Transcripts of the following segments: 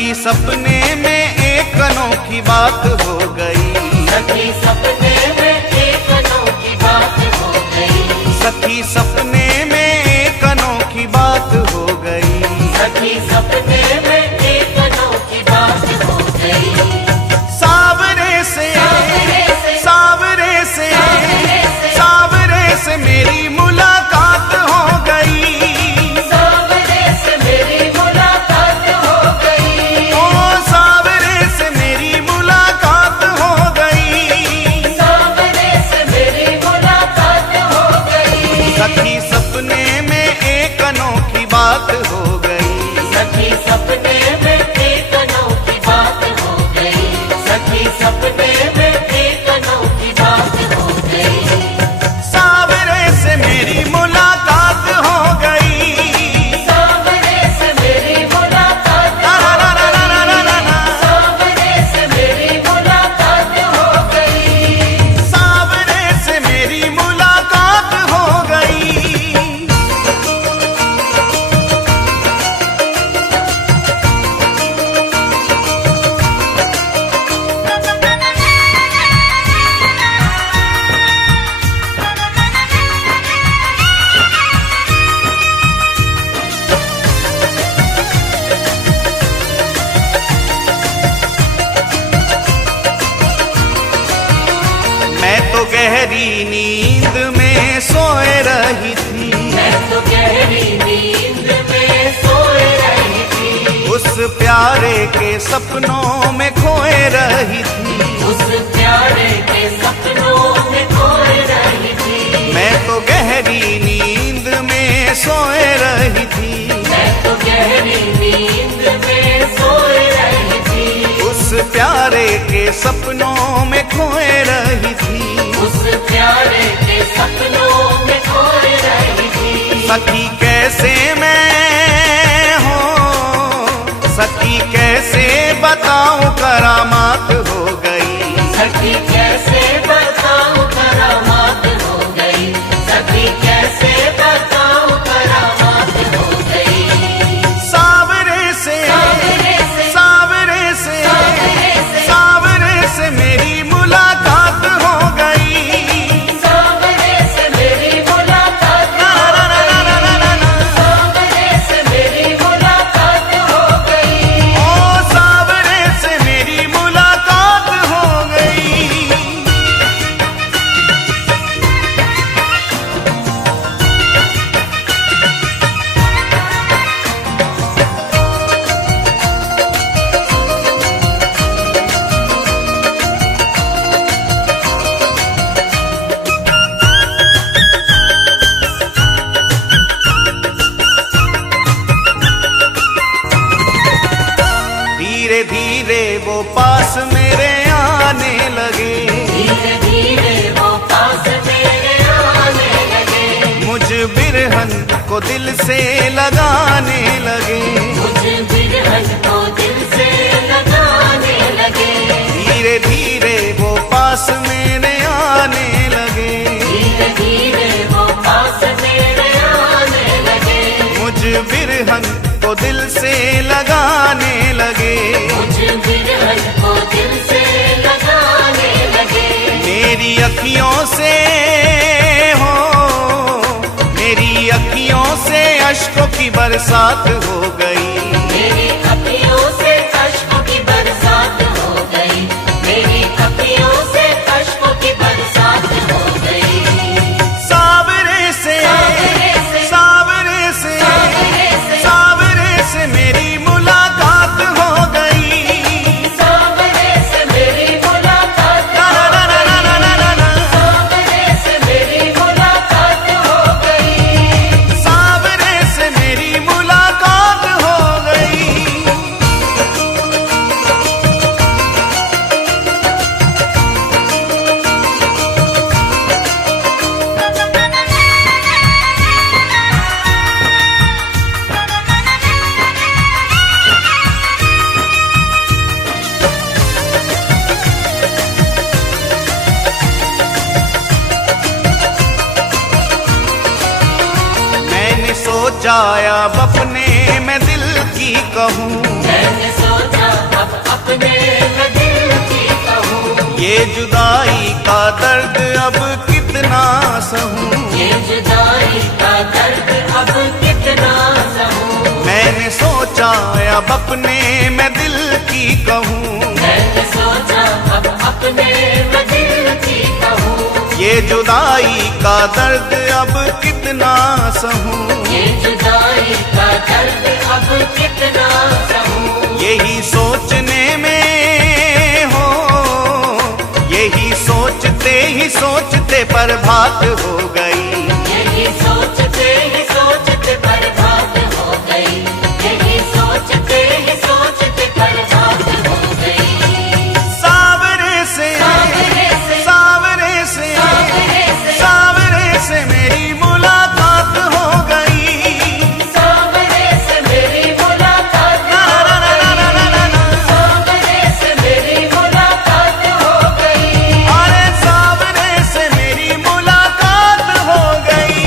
सखी सपने में एक अनोखी बात हो गई, सखी सपने में एक अनोखी बात हो गई, सखी सपने में एक अनोखी बात हो गई, सखी सपने में एक अनोखी बात हो गई। सावरे से सावरे से सावरे से मेरी मुलाकात हो गई, सावरे से मेरी मुलाकात हो गई, ओ सावरे से मेरी मुलाकात हो गई, सावरे से मेरी मुलाकात हो गई। सखी सपने में एक अनोखी बात हो गई, सखी सपने में एक अनोखी बात हो गई, सखी सपने में एक अनोखी बात हो गई। सावरे से मेरी मुलाकात हो गई, सावरे से मेरी मुलाकात ला ला ला ला ला ला ला ला। सावरे से मेरी मुलाकात हो गई। सावरे से मेरी मुलाकात हो गई। मैं तो गहरी नींद में सोए रही थी, मैं तो गहरी नींद में सोए रही थी, उस प्यारे के सपनों में खोए रही थी, उस प्यारे के सपनों में खोए रही थी। मैं तो गहरी नींद में सोए रही थी, मैं तो गहरी नींद में सोए रही थी, उस प्यारे के सपनों में खोए रही थी, उस प्यारे के सपनों में खोए रही थी। सखी कैसे मैं हो, सखी कैसे बताऊं करामात हो गई, सखी कैसे बताऊं करामात हो गई, सखी कैसे बताऊं करामात हो गई। सावरे से सावरे से सावरे से सावरे से सावरे से मेरी मुलाकात हो गई, सावरे से मेरी मुलाकात ला ला ला ला ला ला ला ला। सावरे से मेरी मुलाकात हो गई। ओ सावरे से मेरी मुलाकात हो गई। धीरे धीरे वो पास मेरे आने लगे, धीरे धीरे वो पास मेरे आने लगे, मुझ बिरहन को दिल से लगाने लगे, मुझे बिरहन को दिल से लगाने लगे। धीरे धीरे वो पास मेरे आने लगे, धीरे धीरे वो पास मेरे आने लगे, मुझ बिरहन को दिल से लगाने लगे, मुझे बिरहन को दिल से लगाने लगे। मेरी अखियों से हो, मेरी अखियों से अश्कों की बरसात हो गई, मेरी अखियों से अश्कों की बरसात हो गई, मेरी अखियों से अश्कों की बरसात हो गई। सावरे से सावरे से सावरे से सावरे से सावरे से मेरी मुलाकात हो गई, सावरे से मेरी मुलाकात ला ला ला ला ला ला ला ला। सावरे से मेरी मुलाकात हो गई। सावरे से मेरी मुलाकात हो गई। मैंने सोचा अब अपने मैं दिल की कहूँ, मैंने सोचा कितना सहूं, ये जुदाई का दर्द अब कितना सहूं। मैंने सोचा अब अपने मैं दिल की कहूँ, मैंने सोचा अब अपने मैं दिल की कहूँ। ये जुदाई का दर्द अब कितना सहूं, ये जुदाई का दर्द अब कितना सहूं। यही सोचने में हो, यही सोचते ही सोचते बर्बाद हो गई। यही सोचते ही सोचते बर्बाद हो गई। यही सोचते ही सोचते बर्बाद हो गई। सावरे से सावरे से सावरे से सावरे से सावरे से मेरी मुलाकात हो गई। सावरे से मेरी मुलाकात ना ना ना ना ना ना ना। सावरे से मेरी मुलाकात हो गई। अरे सावरे से मेरी मुलाकात हो गई।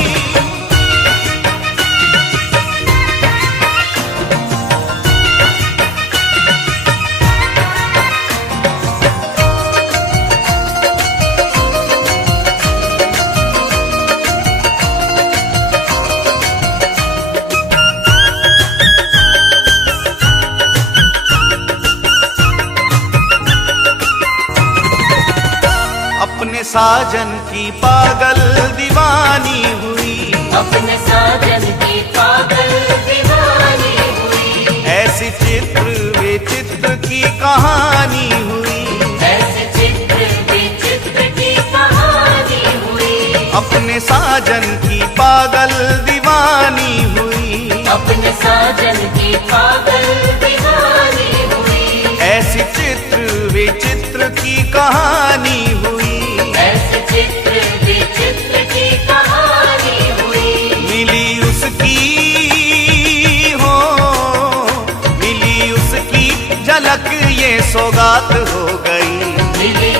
अपने साजन की पागल दीवानी हुई, अपने साजन की पागल दीवानी हुई। ऐसी चित्र विचित्र की कहानी हुई। ऐसे चित्र विचित्र की कहानी हुई। अपने साजन की पागल दीवानी हुई, अपने साजन की पागल दीवानी हुई। ऐसी चित्र विचित्र की कहानी हुई। ऐसे चित्र विचित्र की कहानी हुई। मिली उसकी हो, मिली उसकी झलक ये सौगात हो गई। मिली